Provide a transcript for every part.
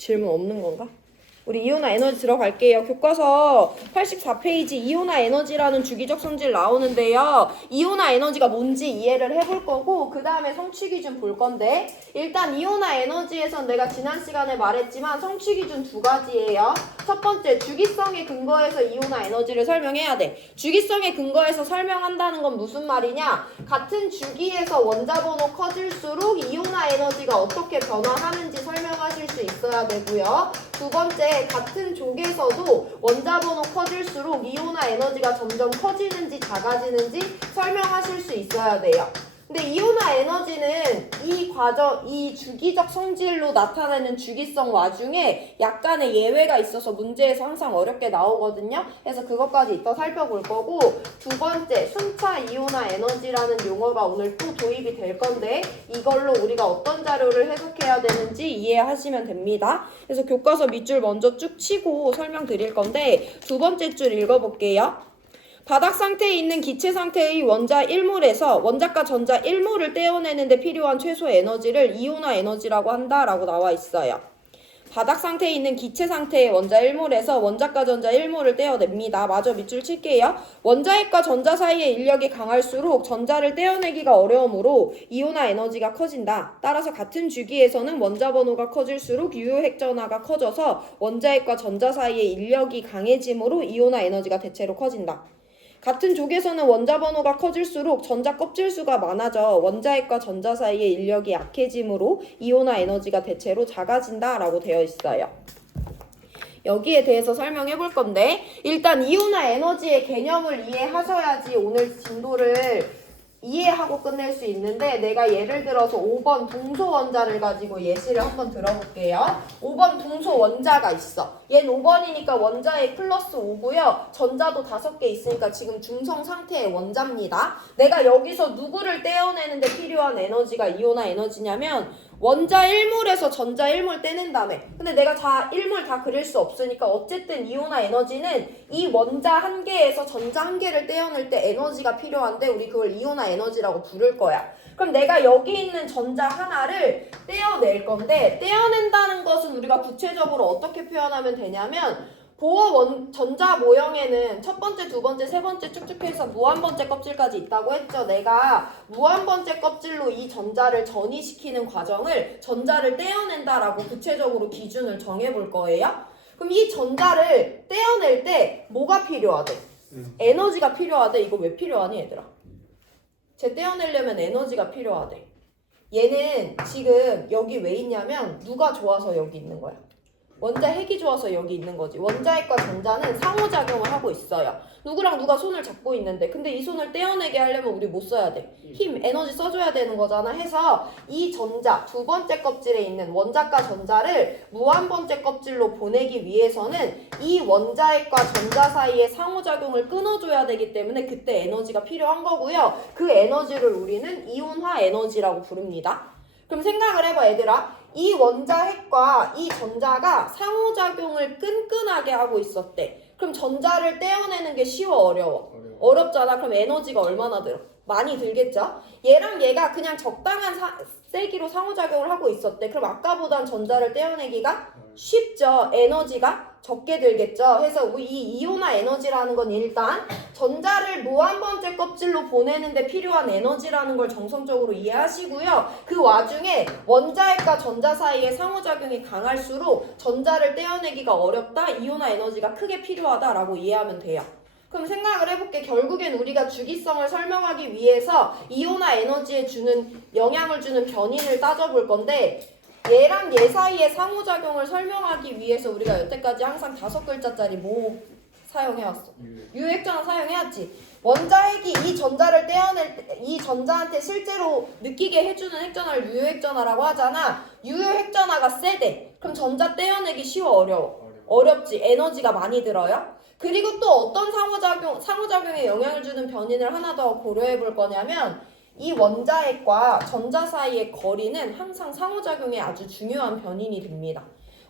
질문 없는 건가? 우리 이온화 에너지 들어갈게요. 교과서 84페이지 이온화 에너지라는 주기적 성질 나오는데요. 이온화 에너지가 뭔지 이해를 해볼 거고 그 다음에 성취 기준 볼 건데 일단 이온화 에너지에선 내가 지난 시간에 말했지만 성취 기준 두 가지예요. 첫 번째 주기성에 근거해서 이온화 에너지를 설명해야 돼. 주기성에 근거해서 설명한다는 건 무슨 말이냐? 같은 주기에서 원자 번호 커질수록 이온화 에너지가 어떻게 변화하는지 설명하실 수 있어야 되고요. 두 번째, 같은 족에서도 원자 번호 커질수록 이온화 에너지가 점점 커지는지 작아지는지 설명하실 수 있어야 돼요. 근데 이온화 에너지는 이 주기적 성질로 나타내는 주기성 와중에 약간의 예외가 있어서 문제에서 항상 어렵게 나오거든요. 그래서 그것까지 이따 살펴볼 거고 두 번째, 순차 이온화 에너지라는 용어가 오늘 또 도입이 될 건데 이걸로 우리가 어떤 자료를 해석해야 되는지 이해하시면 됩니다. 그래서 교과서 밑줄 먼저 쭉 치고 설명드릴 건데 두 번째 줄 읽어볼게요. 바닥 상태에 있는 기체 상태의 원자 1몰에서 원자과 전자 1몰을 떼어내는데 필요한 최소 에너지를 이온화 에너지라고 한다라고 나와 있어요. 바닥 상태에 있는 기체 상태의 원자 1몰에서 원자과 전자 1몰을 떼어냅니다. 마저 밑줄 칠게요. 원자핵과 전자 사이의 인력이 강할수록 전자를 떼어내기가 어려우므로 이온화 에너지가 커진다. 따라서 같은 주기에서는 원자 번호가 커질수록 유효핵 전하가 커져서 원자핵과 전자 사이의 인력이 강해지므로 이온화 에너지가 대체로 커진다. 같은 족에서는 원자 번호가 커질수록 전자 껍질 수가 많아져 원자핵과 전자 사이의 인력이 약해지므로 이온화 에너지가 대체로 작아진다 라고 되어 있어요. 여기에 대해서 설명해 볼 건데 일단 이온화 에너지의 개념을 이해하셔야지 오늘 진도를 이해하고 끝낼 수 있는데 내가 예를 들어서 5번 동소 원자를 가지고 예시를 한번 들어볼게요. 5번 동소 원자가 있어. 얘는 5번이니까 원자의 플러스 5고요. 전자도 5개 있으니까 지금 중성 상태의 원자입니다. 내가 여기서 누구를 떼어내는데 필요한 에너지가 이온화 에너지냐면 원자 1몰에서 전자 1몰 떼낸다며. 근데 내가 1몰 다 그릴 수 없으니까 어쨌든 이온화 에너지는 이 원자 한 개에서 전자 한 개를 떼어낼 때 에너지가 필요한데 우리 그걸 이온화 에너지라고 부를 거야. 그럼 내가 여기 있는 전자 하나를 떼어낼 건데 떼어낸다는 것은 우리가 구체적으로 어떻게 표현하면 되냐면 보어 전자 모형에는 첫 번째, 두 번째, 세 번째 쭉쭉 해서 무한번째 껍질까지 있다고 했죠. 내가 무한번째 껍질로 이 전자를 전이시키는 과정을 전자를 떼어낸다라고 구체적으로 기준을 정해볼 거예요. 그럼 이 전자를 떼어낼 때 뭐가 필요하대? 에너지가 필요하대. 이거 왜 필요하니 얘들아? 쟤 떼어내려면 에너지가 필요하대. 얘는 지금 여기 왜 있냐면 누가 좋아서 여기 있는 거야? 원자핵이 좋아서 여기 있는 거지. 원자핵과 전자는 상호작용을 하고 있어요. 누구랑 누가 손을 잡고 있는데 근데 이 손을 떼어내게 하려면 우리 뭐 써야 돼? 힘, 에너지 써줘야 되는 거잖아. 해서 이 전자, 두 번째 껍질에 있는 원자과 전자를 무한번째 껍질로 보내기 위해서는 이 원자핵과 전자 사이의 상호작용을 끊어줘야 되기 때문에 그때 에너지가 필요한 거고요. 그 에너지를 우리는 이온화 에너지라고 부릅니다. 그럼 생각을 해봐 얘들아. 이 원자핵과 이 전자가 상호작용을 끈끈하게 하고 있었대. 그럼 전자를 떼어내는 게 쉬워 어려워? 어렵잖아. 그럼 에너지가 얼마나 들어? 많이 들겠죠? 얘랑 얘가 그냥 적당한 세기로 상호작용을 하고 있었대. 그럼 아까보단 전자를 떼어내기가 쉽죠. 에너지가 적게 들겠죠. 그래서 이 이온화 에너지라는 건 일단 전자를 무한번째 껍질로 보내는데 필요한 에너지라는 걸 정성적으로 이해하시고요. 그 와중에 원자핵과 전자 사이의 상호작용이 강할수록 전자를 떼어내기가 어렵다. 이온화 에너지가 크게 필요하다라고 이해하면 돼요. 그럼 생각을 해볼게. 결국엔 우리가 주기성을 설명하기 위해서 이온화 에너지에 주는 영향을 주는 변인을 따져볼 건데 얘랑 얘 사이의 상호작용을 설명하기 위해서 우리가 여태까지 항상 5글자짜리 뭐 사용해왔어? 유효핵전화 사용해왔지. 원자핵이 이 전자를 떼어낼 때 이 전자한테 실제로 느끼게 해주는 핵전화를 유효핵전화라고 하잖아. 유효핵전화가 세대. 그럼 전자 떼어내기 쉬워 어려워? 어렵지. 에너지가 많이 들어요. 그리고 또 어떤 상호작용에 영향을 주는 변인을 하나 더 고려해 볼 거냐면 이 원자핵과 전자 사이의 거리는 항상 상호작용에 아주 중요한 변인이 됩니다.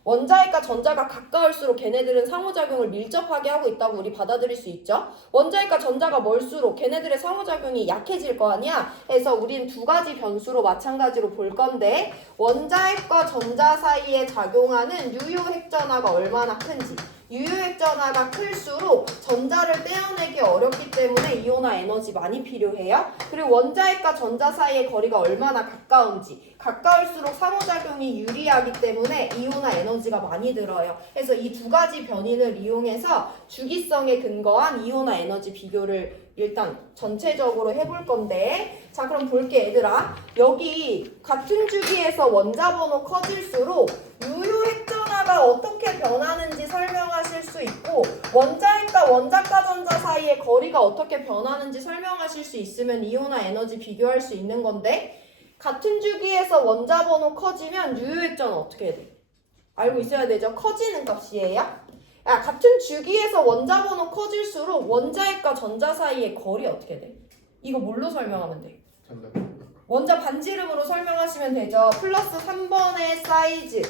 원자핵과 전자가 가까울수록 걔네들은 상호작용을 밀접하게 하고 있다고 우리 받아들일 수 있죠. 원자핵과 전자가 멀수록 걔네들의 상호작용이 약해질 거 아니야. 그래서 우린 두 가지 변수로 마찬가지로 볼 건데 원자핵과 전자 사이에 작용하는 유효핵전하가 얼마나 큰지. 유효핵전하가 클수록 전자를 떼어내기 어렵기 때문에 이온화 에너지 많이 필요해요. 그리고 원자핵과 전자 사이의 거리가 얼마나 가까운지. 가까울수록 상호작용이 유리하기 때문에 이온화 에너지가 많이 들어요. 그래서 이 두 가지 변인을 이용해서 주기성에 근거한 이온화 에너지 비교를 일단 전체적으로 해볼 건데, 자 그럼 볼게 얘들아. 여기 같은 주기에서 원자 번호 커질수록 유효핵전하가 어떻게 변하는지 설명하실 수 있고, 원자핵과 원자과 전자 사이의 거리가 어떻게 변하는지 설명하실 수 있으면 이온화 에너지 비교할 수 있는 건데, 같은 주기에서 원자 번호 커지면 유효핵전 어떻게 해야 돼? 알고 있어야 되죠? 커지는 값이에요. 야, 같은 주기에서 원자 번호 커질수록 원자핵과 전자 사이의 거리 어떻게 돼? 이거 뭘로 설명하면 돼? 원자 반지름으로 설명하시면 되죠. 플러스 3번의 사이즈,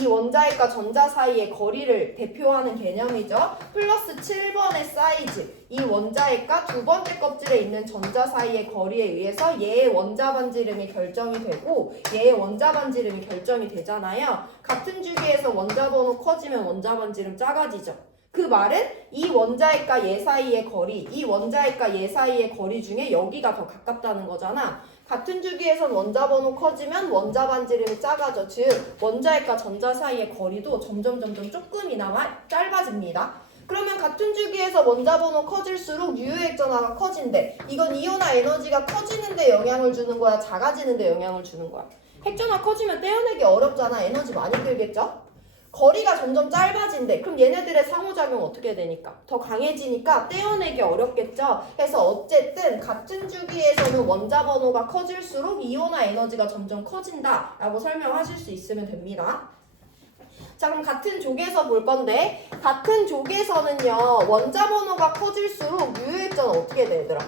이 원자핵과 전자 사이의 거리를 대표하는 개념이죠. 플러스 7번의 사이즈, 이 원자핵과 두 번째 껍질에 있는 전자 사이의 거리에 의해서 얘의 원자 반지름이 결정이 되고 얘의 원자 반지름이 결정이 되잖아요. 같은 주기에서 원자 번호 커지면 원자 반지름 작아지죠. 그 말은 이 원자핵과 얘 사이의 거리, 이 원자핵과 얘 사이의 거리 중에 여기가 더 가깝다는 거잖아. 같은 주기에선 원자 번호 커지면 원자 반지름이 작아져. 즉 원자핵과 전자 사이의 거리도 점점 조금이나마 짧아집니다. 그러면 같은 주기에서 원자 번호 커질수록 유효핵전하가 커진대. 이건 이온화 에너지가 커지는데 영향을 주는 거야, 작아지는데 영향을 주는 거야? 핵전화 커지면 떼어내기 어렵잖아. 에너지 많이 들겠죠? 거리가 점점 짧아진대. 그럼 얘네들의 상호작용 어떻게 되니까? 더 강해지니까 떼어내기 어렵겠죠? 그래서 어쨌든 같은 주기에서는 원자 번호가 커질수록 이온화 에너지가 점점 커진다 라고 설명하실 수 있으면 됩니다. 자 그럼 같은 족에서 볼 건데, 같은 족에서는요 원자 번호가 커질수록 유효핵전 어떻게 돼 얘들아?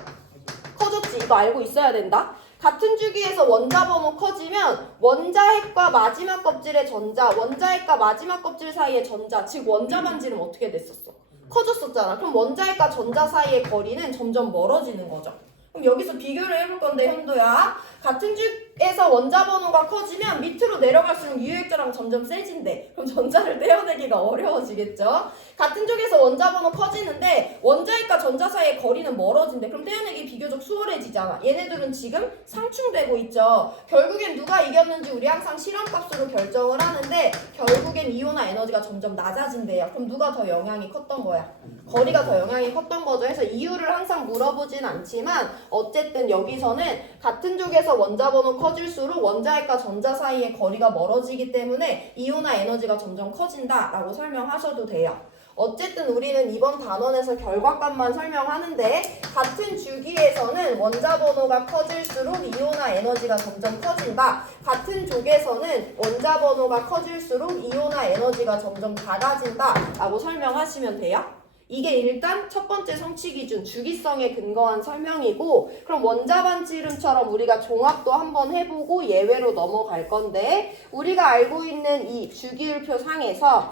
커졌지. 이거 알고 있어야 된다. 같은 주기에서 원자 번호 커지면 원자핵과 마지막 껍질의 전자, 원자핵과 마지막 껍질 사이의 전자, 즉 원자 반지름 어떻게 됐었어? 커졌었잖아. 그럼 원자핵과 전자 사이의 거리는 점점 멀어지는 거죠. 그럼 여기서 비교를 해볼 건데 현도야, 같은 주에서 원자 번호가 커지면 밑으로 내려갈수록 유효핵전하가 점점 세진대. 그럼 전자를 떼어내기가 어려워지겠죠. 같은 쪽에서 원자 번호 커지는데 원자핵과 전자 사이의 거리는 멀어진대. 그럼 떼어내기 비교적 수월해지잖아. 얘네들은 지금 상충되고 있죠. 결국엔 누가 이겼는지 우리 항상 실험값으로 결정을 하는데 결국엔 이온화 에너지가 점점 낮아진대요. 그럼 누가 더 영향이 컸던 거야? 거리가 더 영향이 컸던 거죠. 그래서 이유를 항상 물어보진 않지만 어쨌든 여기서는 같은 쪽에서 원자 번호 커질수록 원자핵과 전자 사이의 거리가 멀어지기 때문에 이온화 에너지가 점점 커진다라고 설명하셔도 돼요. 어쨌든 우리는 이번 단원에서 결과값만 설명하는데, 같은 주기에서는 원자 번호가 커질수록 이온화 에너지가 점점 커진다. 같은 족에서는 원자 번호가 커질수록 이온화 에너지가 점점 작아진다 라고 설명하시면 돼요. 이게 일단 첫 번째 성취 기준, 주기성에 근거한 설명이고, 그럼 원자 반지름처럼 우리가 종합도 한번 해보고 예외로 넘어갈 건데, 우리가 알고 있는 이 주기율표 상에서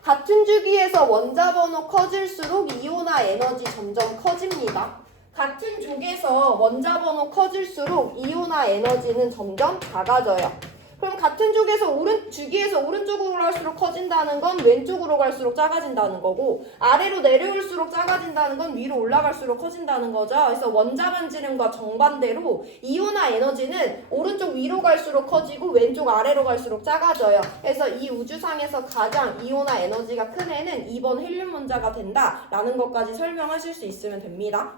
같은 주기에서 원자 번호 커질수록 이온화 에너지 점점 커집니다. 같은 족에서 원자 번호 커질수록 이온화 에너지는 점점 작아져요. 그럼 같은 쪽에서 주기에서 오른쪽으로 갈수록 커진다는 건 왼쪽으로 갈수록 작아진다는 거고, 아래로 내려올수록 작아진다는 건 위로 올라갈수록 커진다는 거죠. 그래서 원자 반지름과 정반대로 이온화 에너지는 오른쪽 위로 갈수록 커지고 왼쪽 아래로 갈수록 작아져요. 그래서 이 우주상에서 가장 이온화 에너지가 큰 애는 2번 헬륨 원자가 된다라는 것까지 설명하실 수 있으면 됩니다.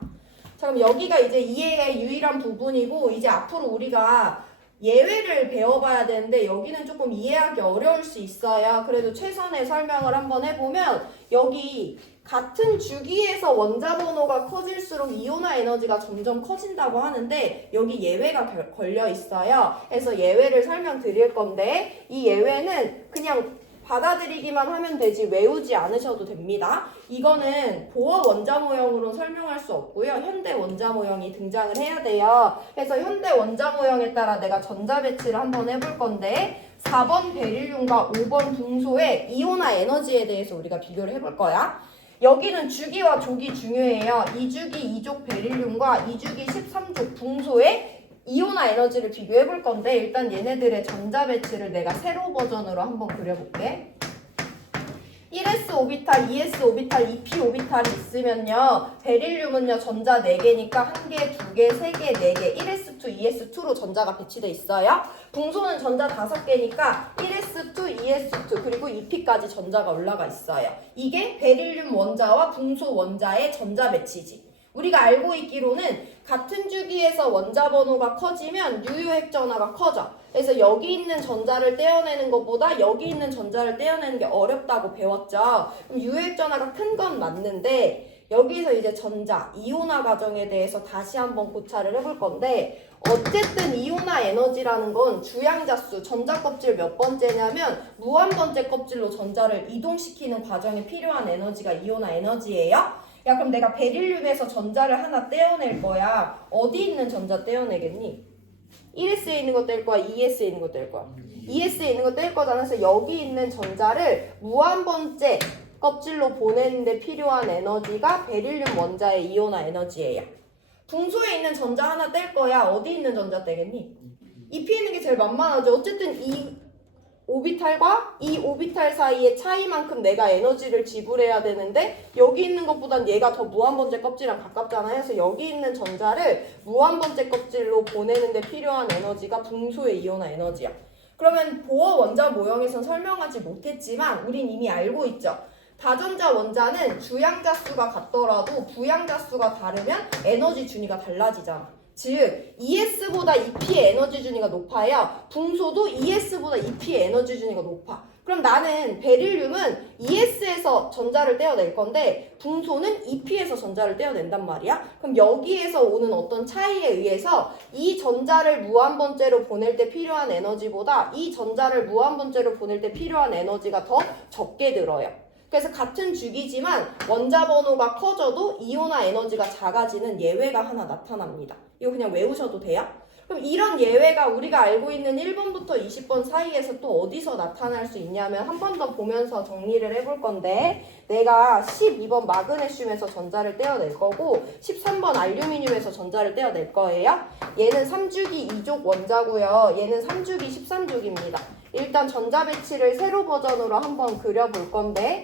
자 그럼 여기가 이제 이해의 유일한 부분이고, 이제 앞으로 우리가 예외를 배워봐야 되는데 여기는 조금 이해하기 어려울 수 있어요. 그래도 최선의 설명을 한번 해보면, 여기 같은 주기에서 원자 번호가 커질수록 이온화 에너지가 점점 커진다고 하는데 여기 예외가 걸려 있어요. 그래서 예외를 설명드릴 건데, 이 예외는 그냥 받아들이기만 하면 되지 외우지 않으셔도 됩니다. 이거는 보어 원자 모형으로 설명할 수 없고요. 현대 원자 모형이 등장을 해야 돼요. 그래서 현대 원자 모형에 따라 내가 전자 배치를 한번 해볼 건데, 4번 베릴륨과 5번 붕소의 이온화 에너지에 대해서 우리가 비교를 해볼 거야. 여기는 주기와 족이 중요해요. 2주기 2족 베릴륨과 2주기 13족 붕소의 이온화 에너지를 비교해 볼 건데 일단 얘네들의 전자 배치를 내가 세로 버전으로 한번 그려볼게. 1s 오비탈, 2s 오비탈, 2p 오비탈이 있으면요. 베릴륨은요. 전자 4개니까 1개, 2개, 3개, 4개, 1s2, 2s2로 전자가 배치돼 있어요. 붕소는 전자 5개니까 1s2, 2s2 그리고 2p까지 전자가 올라가 있어요. 이게 베릴륨 원자와 붕소 원자의 전자 배치지. 우리가 알고 있기로는 같은 주기에서 원자 번호가 커지면 유효핵 전하가 커져. 그래서 여기 있는 전자를 떼어내는 것보다 여기 있는 전자를 떼어내는 게 어렵다고 배웠죠. 그럼 유효핵 전하가 큰 건 맞는데 여기서 이제 전자, 이온화 과정에 대해서 다시 한번 고찰을 해볼 건데 어쨌든 이온화 에너지라는 건 주양자수, 전자 껍질 몇 번째냐면 무한 번째 껍질로 전자를 이동시키는 과정에 필요한 에너지가 이온화 에너지예요. 야 그럼 내가 베릴륨에서 전자를 하나 떼어낼 거야. 어디 있는 전자 떼어내겠니? 1s에 있는 거 뗄 거야? 2s에 있는 거 뗄 거야? 2s에 있는 거 뗄 거잖아. 그래서 여기 있는 전자를 무한 번째 껍질로 보내는데 필요한 에너지가 베릴륨 원자의 이온화 에너지예요. 붕소에 있는 전자 하나 뗄 거야. 어디 있는 전자 떼겠니? 2p 있는 게 제일 만만하죠. 어쨌든 이 오비탈과 이 오비탈 사이의 차이만큼 내가 에너지를 지불해야 되는데 여기 있는 것보단 얘가 더 무한번째 껍질이랑 가깝잖아요. 그래서 여기 있는 전자를 무한번째 껍질로 보내는데 필요한 에너지가 붕소의 이온화 에너지야. 그러면 보어 원자 모형에선 설명하지 못했지만 우린 이미 알고 있죠. 다전자 원자는 주양자 수가 같더라도 부양자 수가 다르면 에너지 준위가 달라지잖아. 즉 2s보다 2p의 에너지 준위가 높아요. 붕소도 2s보다 2p의 에너지 준위가 높아. 그럼 나는 베릴륨은 2s에서 전자를 떼어낼 건데 붕소는 2p에서 전자를 떼어낸단 말이야. 그럼 여기에서 오는 어떤 차이에 의해서 이 전자를 무한번째로 보낼 때 필요한 에너지보다 이 전자를 무한번째로 보낼 때 필요한 에너지가 더 적게 들어요. 그래서 같은 주기지만 원자 번호가 커져도 이온화 에너지가 작아지는 예외가 하나 나타납니다. 이거 그냥 외우셔도 돼요? 그럼 이런 예외가 우리가 알고 있는 1번부터 20번 사이에서 또 어디서 나타날 수 있냐면 한 번 더 보면서 정리를 해볼 건데 내가 12번 마그네슘에서 전자를 떼어낼 거고 13번 알루미늄에서 전자를 떼어낼 거예요. 얘는 3주기 2족 원자고요. 얘는 3주기 13족입니다. 일단 전자 배치를 세로 버전으로 한번 그려볼 건데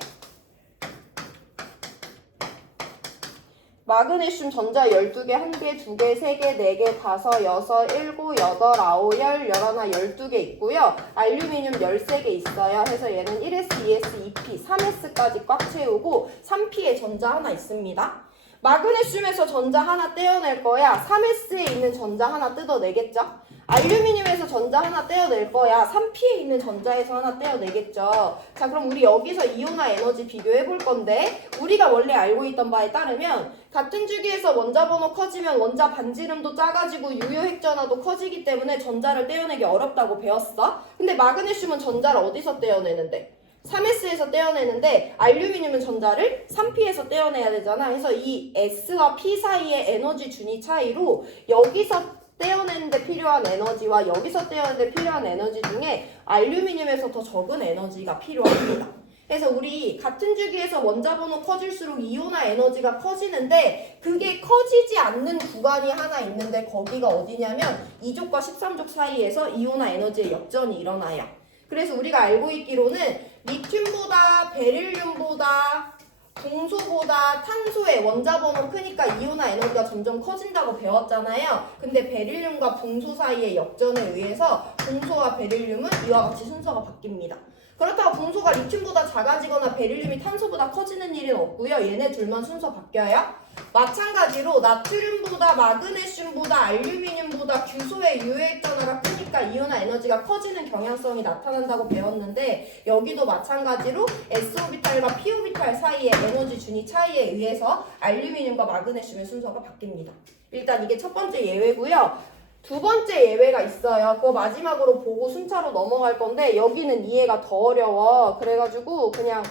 마그네슘 전자 12개, 1개, 2개, 3개, 4개, 5, 6, 7, 8, 9, 10, 11, 12개 있고요. 알루미늄 13개 있어요. 그래서 얘는 1s, 2s, 2p, 3s까지 꽉 채우고 3p의 전자 하나 있습니다. 마그네슘에서 전자 하나 떼어낼 거야. 3s에 있는 전자 하나 뜯어내겠죠? 알루미늄에서 전자 하나 떼어낼 거야. 3p에 있는 전자에서 하나 떼어내겠죠. 자, 그럼 우리 여기서 이온화 에너지 비교해 볼 건데 우리가 원래 알고 있던 바에 따르면 같은 주기에서 원자 번호 커지면 원자 반지름도 작아지고 유효핵 전하도 커지기 때문에 전자를 떼어내기 어렵다고 배웠어. 근데 마그네슘은 전자를 어디서 떼어내는데? 3s에서 떼어내는데 알루미늄은 전자를 3p에서 떼어내야 되잖아. 그래서 이 s와 p 사이의 에너지 준위 차이로 여기서 떼어내는데 필요한 에너지와 여기서 떼어내는데 필요한 에너지 중에 알루미늄에서 더 적은 에너지가 필요합니다. 그래서 우리 같은 주기에서 원자 번호 커질수록 이온화 에너지가 커지는데 그게 커지지 않는 구간이 하나 있는데 거기가 어디냐면 2족과 13족 사이에서 이온화 에너지의 역전이 일어나요. 그래서 우리가 알고 있기로는 리튬보다 베릴륨보다 붕소보다 탄소의 원자 번호 크니까 이온화 에너지가 점점 커진다고 배웠잖아요. 근데 베릴륨과 붕소 사이의 역전에 의해서 붕소와 베릴륨은 이와 같이 순서가 바뀝니다. 그렇다고 붕소가 리튬보다 작아지거나 베릴륨이 탄소보다 커지는 일은 없고요. 얘네 둘만 순서 바뀌어요. 마찬가지로 나트륨보다 마그네슘보다 알루미늄보다 규소의 유효핵 전하가 크니까 이온화 에너지가 커지는 경향성이 나타난다고 배웠는데 여기도 마찬가지로 s오비탈과 p오비탈 사이의 에너지 준위 차이에 의해서 알루미늄과 마그네슘의 순서가 바뀝니다. 일단 이게 첫 번째 예외고요. 두 번째 예외가 있어요. 그거 마지막으로 보고 순차로 넘어갈 건데 여기는 이해가 더 어려워. 그래가지고 그냥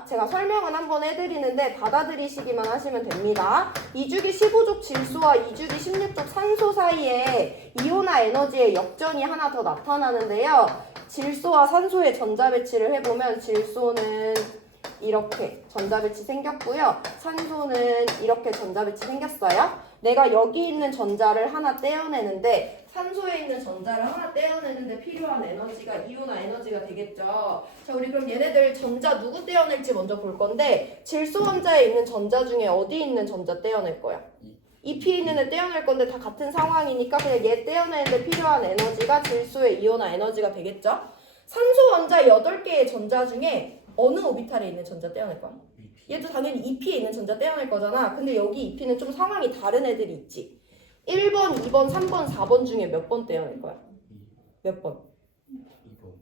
제가 설명은 한번 해드리는데 받아들이시기만 하시면 됩니다. 2주기 15족 질소와 2주기 16족 산소 사이에 이온화 에너지의 역전이 하나 더 나타나는데요. 질소와 산소의 전자 배치를 해보면 질소는 이렇게 전자 배치 생겼고요. 산소는 이렇게 전자 배치 생겼어요. 내가 여기 있는 전자를 하나 떼어내는데 산소에 있는 전자를 하나 떼어내는데 필요한 에너지가 이온화 에너지가 되겠죠. 자, 우리 그럼 얘네들 전자 누구 떼어낼지 먼저 볼 건데 질소 원자에 있는 전자 중에 어디 있는 전자 떼어낼 거야? 이 P에 있는 애 떼어낼 건데 다 같은 상황이니까 그냥 얘 떼어내는데 필요한 에너지가 질소의 이온화 에너지가 되겠죠. 산소 원자 8개의 전자 중에 어느 오비탈에 있는 전자 떼어낼 거야? 얘도 당연히 2P에 있는 전자 떼어낼 거잖아. 근데 여기 2P는 좀 상황이 다른 애들이 있지. 1번, 2번, 3번, 4번 중에 몇 번 떼어낼 거야? 몇 번? 2번.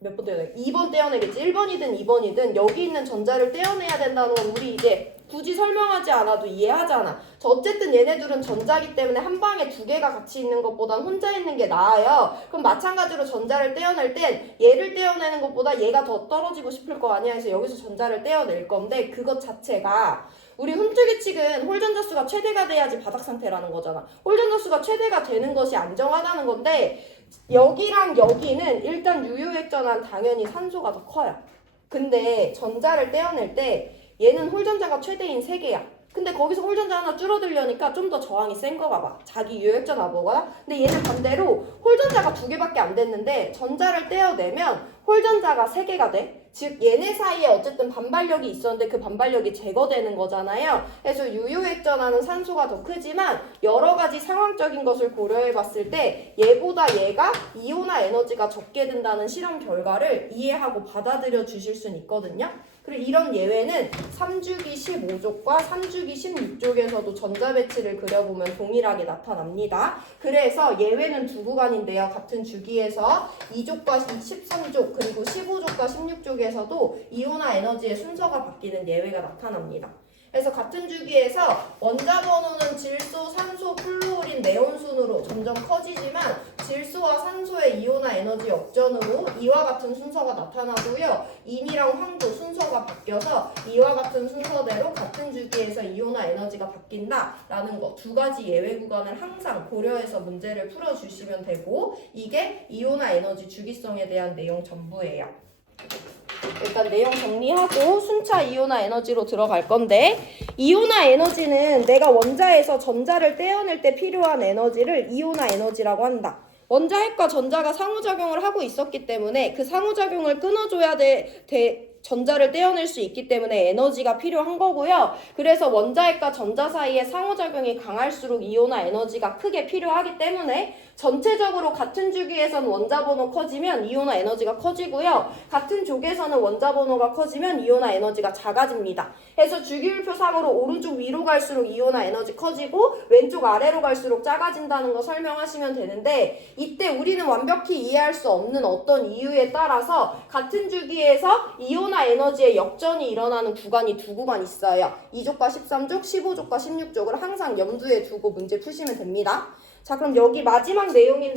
몇 번 떼어내? 2번 떼어내겠지. 1번이든 2번이든 여기 있는 전자를 떼어내야 된다는 건 우리 이제 굳이 설명하지 않아도 이해하잖아. 어쨌든 얘네들은 전자기 때문에 한 방에 두 개가 같이 있는 것보단 혼자 있는 게 나아요. 그럼 마찬가지로 전자를 떼어낼 땐 얘를 떼어내는 것보다 얘가 더 떨어지고 싶을 거 아니야. 그래서 여기서 전자를 떼어낼 건데 그것 자체가 우리 훈트규칙은 홀전자 수가 최대가 돼야지 바닥 상태라는 거잖아. 홀전자 수가 최대가 되는 것이 안정하다는 건데 여기랑 여기는 일단 유효액전환 당연히 산소가 더 커요. 근데 전자를 떼어낼 때 얘는 홀전자가 최대인 3개야. 근데 거기서 홀전자 하나 줄어들려니까 좀 더 저항이 센 거가 봐. 자기 유효액전 아보거나. 근데 얘는 반대로 홀전자가 2개밖에 안 됐는데 전자를 떼어내면 홀전자가 3개가 돼. 즉 얘네 사이에 어쨌든 반발력이 있었는데 그 반발력이 제거되는 거잖아요. 그래서 유효액전하는 산소가 더 크지만 여러 가지 상황적인 것을 고려해 봤을 때 얘보다 얘가 이온화 에너지가 적게 든다는 실험 결과를 이해하고 받아들여 주실 수는 있거든요. 그리고 이런 예외는 3주기 15족과 3주기 16족에서도 전자 배치를 그려보면 동일하게 나타납니다. 그래서 예외는 두 구간인데요. 같은 주기에서 2족과 13족 그리고 15족과 16족에서도 이온화 에너지의 순서가 바뀌는 예외가 나타납니다. 그래서 같은 주기에서 원자 번호는 질소, 산소, 플루오린, 네온 순으로 점점 커지지만 질소와 산소의 이온화 에너지 역전으로 이와 같은 순서가 나타나고요. 인이랑 황도 순서가 바뀌어서 이와 같은 순서대로 같은 주기에서 이온화 에너지가 바뀐다라는 거 두 가지 예외 구간을 항상 고려해서 문제를 풀어주시면 되고 이게 이온화 에너지 주기성에 대한 내용 전부예요. 일단 내용 정리하고 순차 이온화 에너지로 들어갈 건데 이온화 에너지는 내가 원자에서 전자를 떼어낼 때 필요한 에너지를 이온화 에너지라고 한다. 원자핵과 전자가 상호작용을 하고 있었기 때문에 그 상호작용을 끊어줘야 전자를 떼어낼 수 있기 때문에 에너지가 필요한 거고요. 그래서 원자핵과 전자 사이에 상호작용이 강할수록 이온화 에너지가 크게 필요하기 때문에 전체적으로 같은 주기에선 원자 번호 커지면 이온화 에너지가 커지고요. 같은 족에서는 원자 번호가 커지면 이온화 에너지가 작아집니다. 그래서 주기율표상으로 오른쪽 위로 갈수록 이온화 에너지 커지고 왼쪽 아래로 갈수록 작아진다는 거 설명하시면 되는데 이때 우리는 완벽히 이해할 수 없는 어떤 이유에 따라서 같은 주기에서 이온화 에너지의 역전이 일어나는 구간이 두 구간 있어요. 2족과 13족, 15족과 16족을 항상 염두에 두고 문제 푸시면 됩니다. 자, 그럼 여기 마지막 내용인